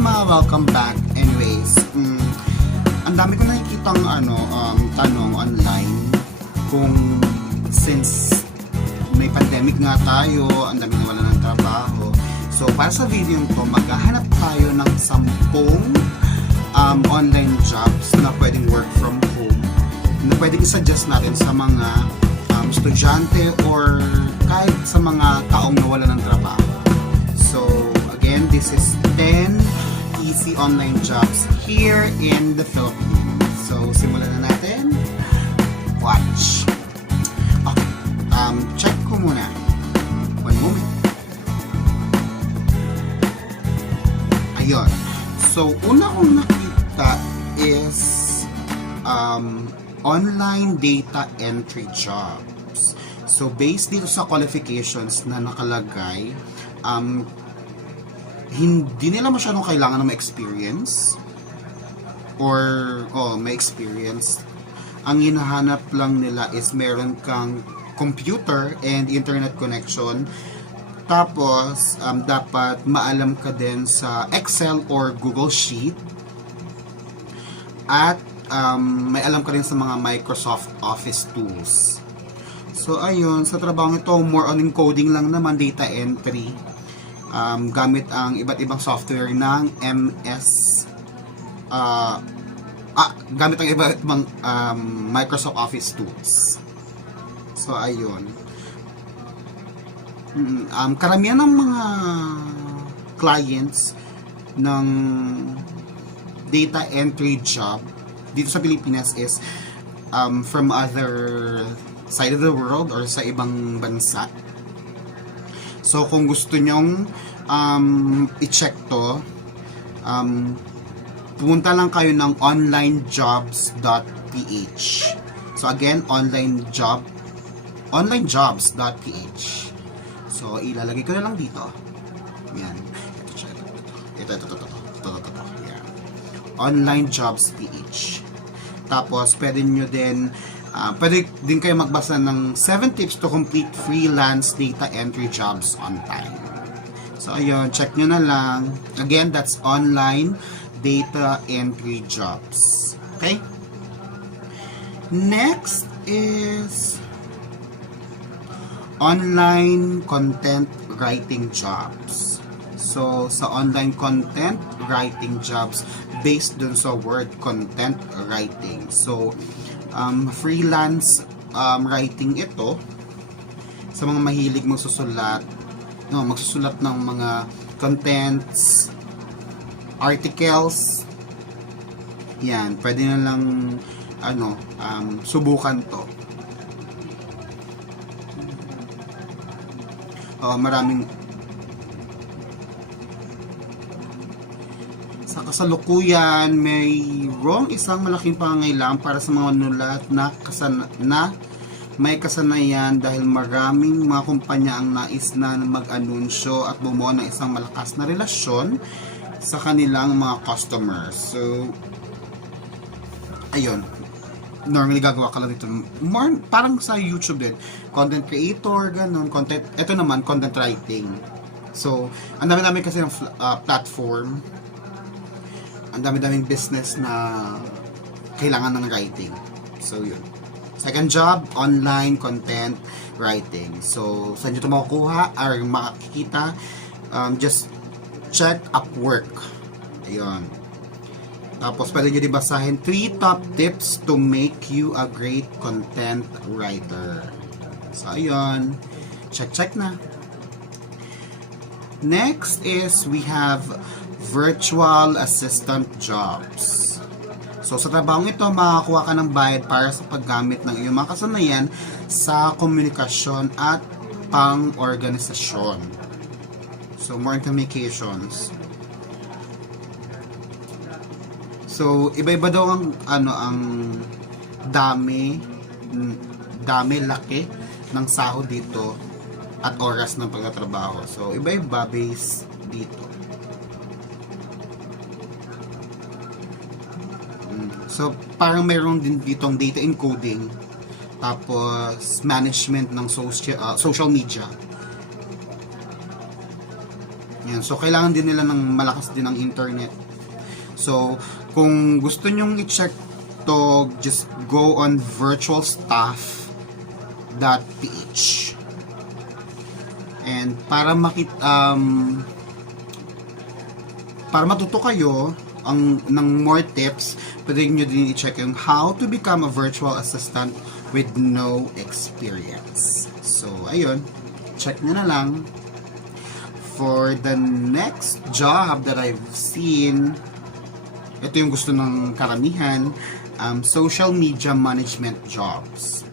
mama, welcome back. Anyways, ang dami ko nakikitang tanong online kung since may pandemic nga tayo, ang dami na wala ng trabaho. So, para sa video to, maghahanap tayo ng 10 online jobs na pwedeng work from home, na pwedeng i-suggest natin sa mga estudyante or kahit sa mga taong nawala ng trabaho. So, again, this is 10 easy online jobs here in the Philippines. So, simulan na natin. Watch. Okay. Check ko muna. One moment. Ayun. So, una kong nakita is online data entry jobs. So, based dito sa qualifications na nakalagay, hindi nila masyadong kailangan ng experience or may experience. Ang hinahanap lang nila is meron kang computer and internet connection, tapos dapat maalam ka din sa Excel or Google Sheet, at may alam ka rin sa mga Microsoft Office tools. So ayun, sa trabaho ito, more on encoding lang naman, data entry, gamit ang iba't ibang software ng gamit ang iba't ibang Microsoft Office tools. So ayun, karamihan ng mga clients ng data entry job dito sa Pilipinas is from other side of the world or sa ibang bansa. So, kung gusto nyong i-check to, pumunta lang kayo ng OnlineJobs.ph. So, again, OnlineJobs.ph. So, ilalagay ko na lang dito. Yan. Ito. Yan. OnlineJobs.ph. Tapos, pwede din kayo magbasa ng 7 tips to complete freelance data entry jobs on time. So, ayun, check nyo na lang. Again, that's online data entry jobs. Okay? Next is online content writing jobs. So, sa online content writing jobs, based dun sa word content writing. So, freelance writing ito sa mga mahilig magsusulat ng mga contents, articles. Yan, pwede na lang subukan to. Maraming sa kasalukuyan, mayroong isang malaking pangangailangan para sa mga manunulat na may kasanayan, dahil maraming mga kumpanya ang nais na mag-anunsyo at bumuo ng isang malakas na relasyon sa kanilang mga customers. So, ayun. Normally, gagawa ka lang dito. More, parang sa YouTube din. Content creator, ganun. Ito naman, content writing. So, ang dami-dami kasi ng platform. Ang dami-daming business na kailangan ng writing. So, yun. Second job, online content writing. So, saan nyo ito makukuha or makikita? Just check Upwork. Ayun. Tapos, pwede nyo dibasahin 3 top tips to make you a great content writer. So, ayun. Check na. Next is we have virtual assistant jobs. So, sa trabahong ito, makakuha ka ng bayad para sa paggamit ng iyong mga kasanayan sa komunikasyon at pang-organisasyon. So, more in communications. So, iba-iba daw ang laki ng sahod dito at oras ng pagtatrabaho. So, iba-iba based dito. So, parang mayroon din ditong data encoding, tapos management ng social media. Yan. So, kailangan din nila ng malakas din ng internet. So, kung gusto nyong i-check to, just go on VirtualStaff.ph. And para para matuto kayo ng more tips, pwede nyo din i-check yung how to become a virtual assistant with no experience. So, ayun. Check nyo na lang. For the next job that I've seen, ito yung gusto ng karamihan, social media management jobs.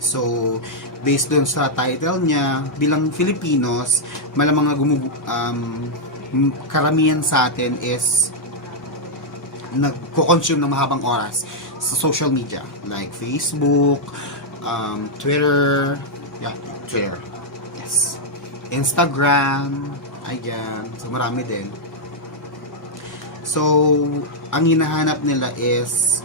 So, based dun sa title niya, bilang Filipinos, malamang karamihan sa atin is nagko-consume ng mahabang oras sa social media like Facebook, Twitter, yes, Instagram, ayan, so marami din. So, ang hinahanap nila is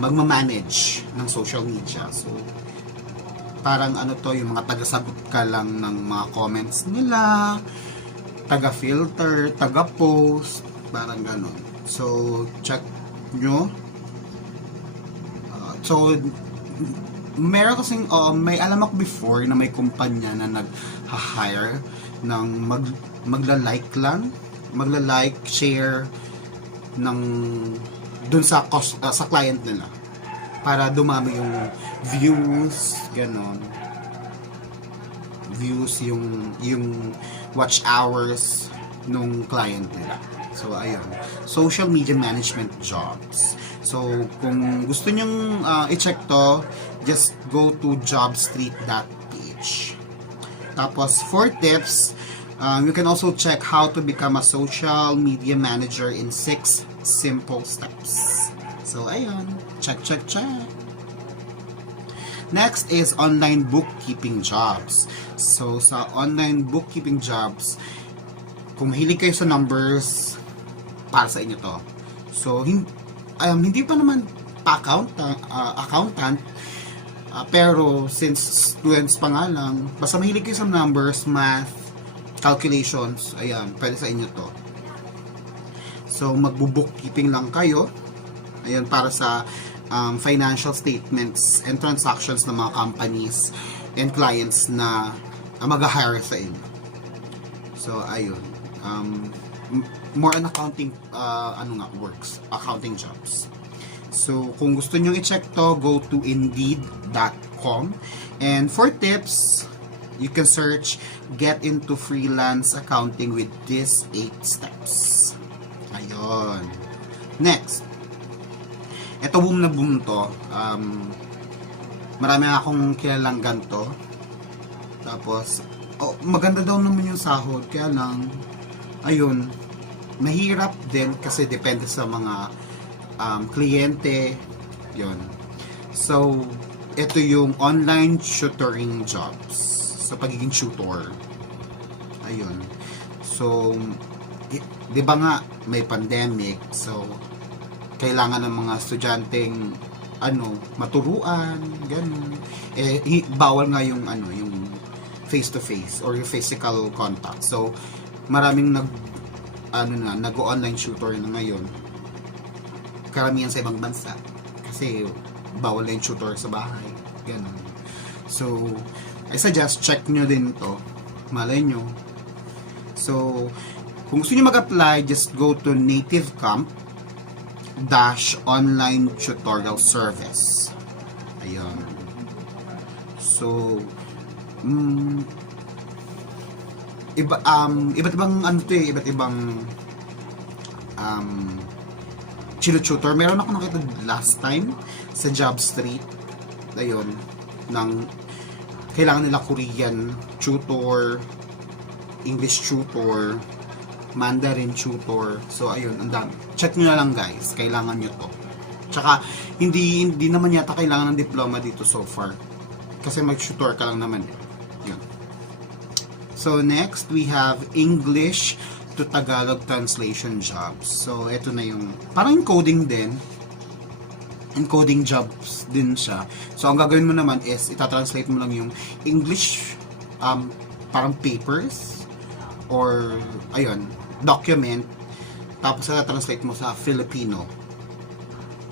magmamanage ng social media. So, parang ano to, yung mga taga-sagot ka lang ng mga comments nila, taga-filter, taga-post, parang ganun. So, check nyo. So, meron kasing, may alam ako before na may kumpanya na nag-hire ng magla-like lang, magla-like, share ng dun sa client nila para dumami yung views, ganon. Views, yung watch hours nung client nila. So, ayun. Social media management jobs. So, kung gusto nyong i-check to, just go to Jobstreet.ph. Tapos, for tips, you can also check how to become a social media manager in 6 simple steps. So, ayun. Check. Next is online bookkeeping jobs. So, sa online bookkeeping jobs, kung mahilig kayo sa numbers, para sa inyo to. So, hindi pa naman accountant, pero since students pa nga lang, basta mahilig kayo sa numbers, math, calculations, ayan, pwede sa inyo to. So, magbo-bookkeeping lang kayo, ayan, para sa financial statements and transactions ng mga companies and clients na mag-hire sa inyo. So, ayun. More on accounting works, accounting jobs. So, kung gusto nyo i-check to, go to Indeed.com. And for tips, you can search Get into Freelance Accounting with these 8 steps. Ayun. Next. Ito boom na boom to. Marami akong kilalang ganito. Tapos, maganda daw naman yung sahod. Kaya lang, ayun, mahirap din kasi depende sa mga kliyente, yun. So, ito yung online tutoring jobs. So, pagiging tutor. Ayun. So, di ba nga, may pandemic. So, kailangan ng mga estudyanteng, maturuan, ganun. Bawal nga yung, yung face-to-face or yung physical contact. So, maraming nag-online tutor na ngayon. Karamihan sa ibang bansa. Kasi bawal na yung tutor sa bahay. Ganun. So, I suggest check nyo din to. Malay nyo. So, kung gusto nyo mag-apply, just go to NativeCamp online tutorial service. Ayun. So, iba't ibang iba't ibang tutor. Meron ako nakita last time sa Jobstreet, ayun, kailangan nila Korean tutor, English tutor, Mandarin tutor. So ayun, ang dami. Check nyo na lang guys, kailangan nyo to. Tsaka hindi naman yata kailangan ng diploma dito so far, kasi mag-tutor ka lang naman. Yun. So, next, we have English to Tagalog translation jobs. So, ito na yung, parang encoding din. Encoding jobs din siya. So, ang gagawin mo naman is, itatranslate mo lang yung English, parang papers, or ayun, document, tapos translate mo sa Filipino.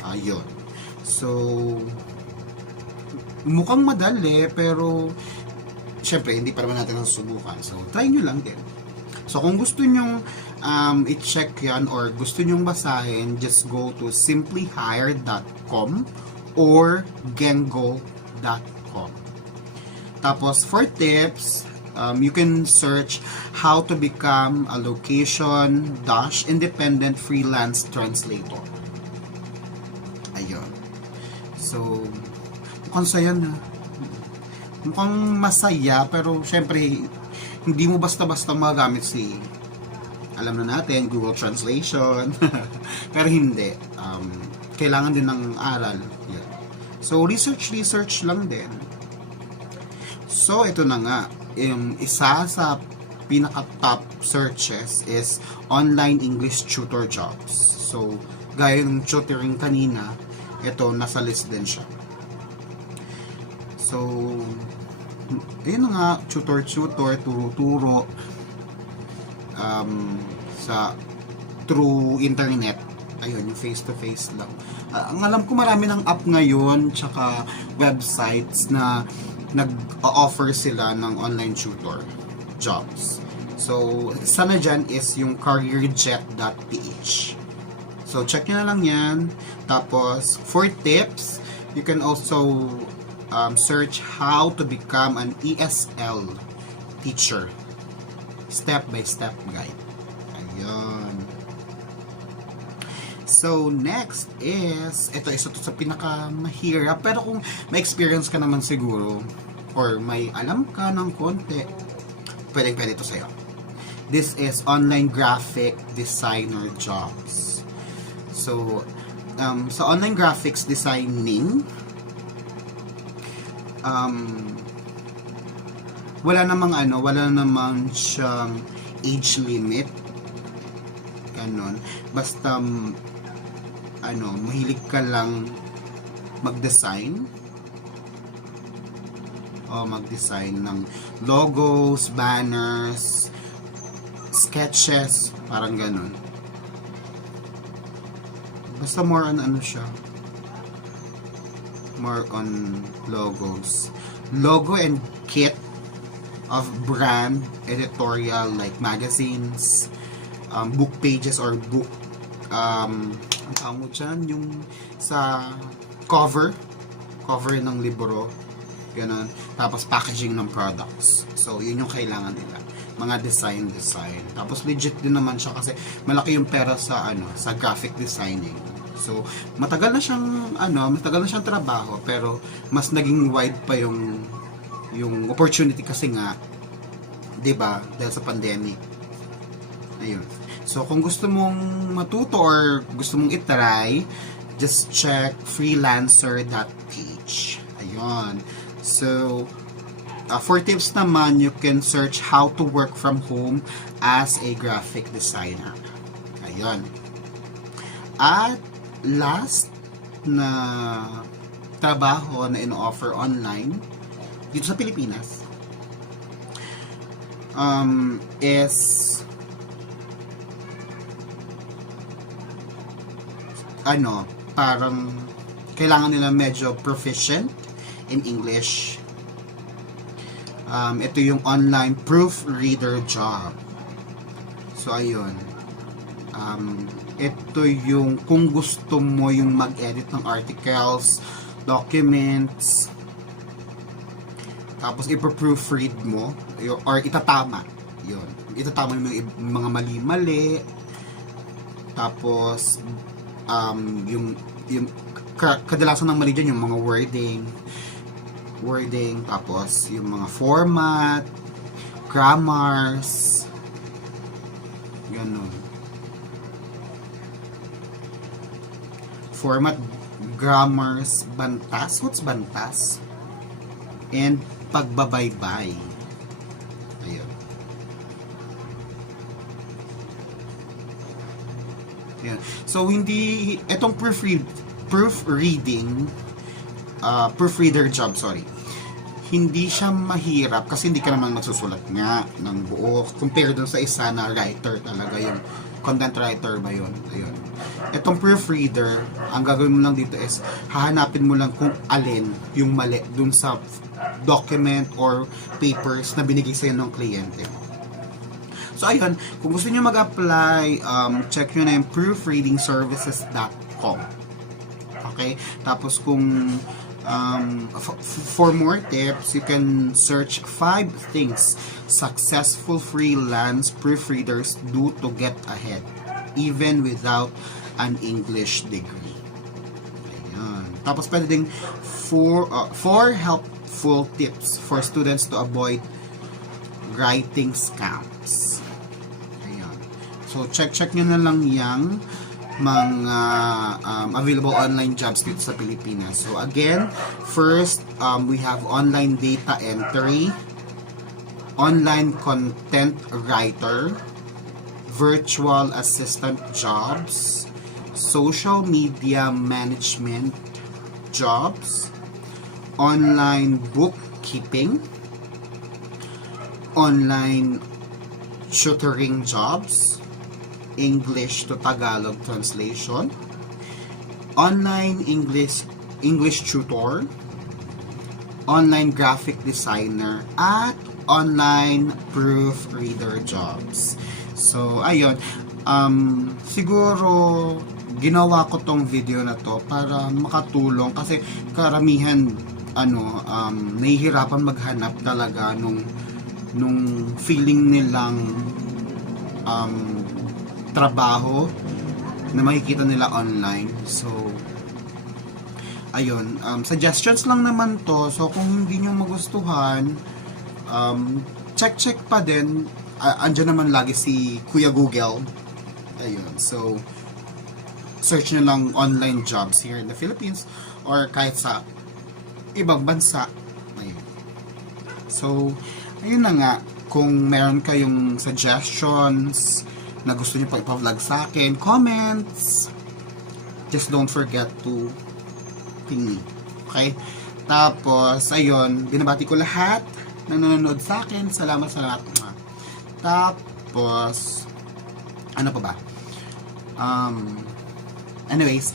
Ayun. So, mukhang madali, pero syempre, hindi pa naman natin nasusubukan. So, try nyo lang din. So, kung gusto nyong i-check yan or gusto nyong basahin, just go to simplyhire.com or gengo.com. Tapos, for tips, you can search how to become a location-independent freelance translator. Ayun. So, mukhang saya na. Mukhang masaya, pero syempre, hindi mo basta-basta magamit si, alam na natin, Google Translation. Pero hindi. Kailangan din ng aral. Yeah. So, research lang din. So, ito na nga. Isa sa pinaka-top searches is online English tutor jobs. So, gaya ng tutoring kanina, ito, nasa list din siya. So, ayun na nga, tutor, turo, sa through internet. Ayun, yung face-to-face lang. Ang alam ko marami ng app ngayon, tsaka websites na nag-offer sila ng online tutor jobs. So, sana dyan is yung CareetJet.ph. So, check nyo na lang yan. Tapos, for tips, you can also search how to become an ESL teacher. Step-by-step guide. Ayun. So, next is, ito isa to sa pinakamahirap, pero kung may experience ka naman siguro, or may alam ka ng konti, pwede ito sa'yo. This is online graphic designer jobs. So, sa online graphics designing, wala namang siyang age limit. Ganon. Basta mahilig ka lang mag-design o mag-design ng logos, banners, sketches, parang ganon. Basta more on siya. More on logos. Logo and kit of brand, editorial like magazines, book pages or book, ang tawag mo dyan, yung sa cover ng libro, ganun. Tapos packaging ng products. So, yun yung kailangan nila. Mga design. Tapos legit din naman siya kasi malaki yung pera sa graphic designing. So, matagal na siyang trabaho, pero mas naging wide pa yung opportunity kasi nga, 'di ba? Dahil sa pandemic. Ayun. So, kung gusto mong matuto or gusto mong i-try, just check freelancer.ph. Ayun. So, for tips naman, you can search how to work from home as a graphic designer. Ayun. At last na trabaho na in-offer online dito sa Pilipinas is parang kailangan nila medyo proficient in English. Ito yung online proofreader job. So, ayun. Ito yung kung gusto mo yung mag-edit ng articles, documents, tapos ipa-proofread mo, or itatama. Yun. Itatama mo yung mga mali-mali. Tapos, yung kadalasan ng mali dyan, yung mga wording, tapos yung mga format, grammars, ganun. Format, grammars, bantas. What's bantas? And pagbabaybay. Ayun. Ayan. So, itong proofreader job, hindi siya mahirap kasi hindi ka naman magsusulat nga ng buo. Compare dun sa isa na writer talaga, yung content writer ba yun? Ayun. Itong proofreader, ang gagawin mo lang dito is hahanapin mo lang kung alin yung mali dun sa document or papers na binigay sa'yo ng kliyente mo. So ayun, kung gusto niyo mag-apply, check nyo na yung proofreadingservices.com. Okay? Tapos kung for more tips, you can search 5 things successful freelance proofreaders do to get ahead, even without an English degree. Ayan. Tapos pwede ding 4 helpful tips for students to avoid writing scams. Ayan. So check nyo na lang yang mga available online jobs dito sa Pilipinas. So again, first, we have online data entry, online content writer, virtual assistant jobs, social media management jobs, online bookkeeping, online tutoring jobs, English to Tagalog translation, online English tutor, online graphic designer, at online proofreader jobs. So, ayun. Siguro, ginawa ko tong video na to para makatulong kasi karamihan, nahihirapan maghanap talaga nung feeling nilang trabaho na makikita nila online. So, ayun. Suggestions lang naman to. So, kung hindi nyo magustuhan, check pa din. Andyan naman lagi si Kuya Google. Ayun. So, search nyo lang online jobs here in the Philippines or kahit sa ibang bansa. Ayun. So, ayun na nga. Kung meron kayong suggestions na gusto niyo pa ipa-vlog sa akin, comments, just don't forget to ping me. Okay? Tapos, ayun, binabati ko lahat na nanonood sa akin. Salamat sa lahat. Tapos, ano pa ba? Anyways,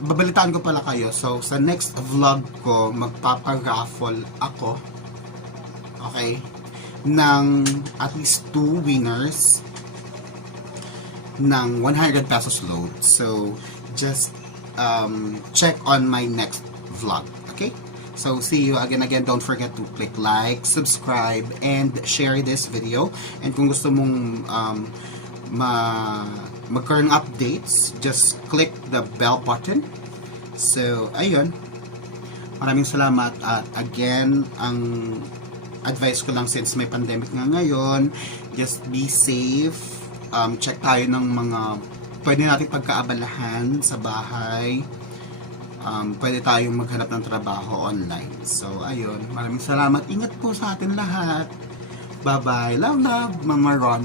babalitaan ko pala kayo. So, sa next vlog ko, magpaparaffle ako. Okay? Ng at least 2 winners ng 100 pesos load. So, just check on my next vlog. Okay? So, see you again. Don't forget to click like, subscribe, and share this video. And kung gusto mong magkaroon ng updates, just click the bell button. So, ayun. Maraming salamat. At again, ang advice ko lang since may pandemic nga ngayon, just be safe. Check tayo ng mga pwede natin pagkaabalahan sa bahay. Pwede tayong maghanap ng trabaho online. So, ayun. Maraming salamat. Ingat po sa atin lahat. Bye-bye. Love, Mama Ron.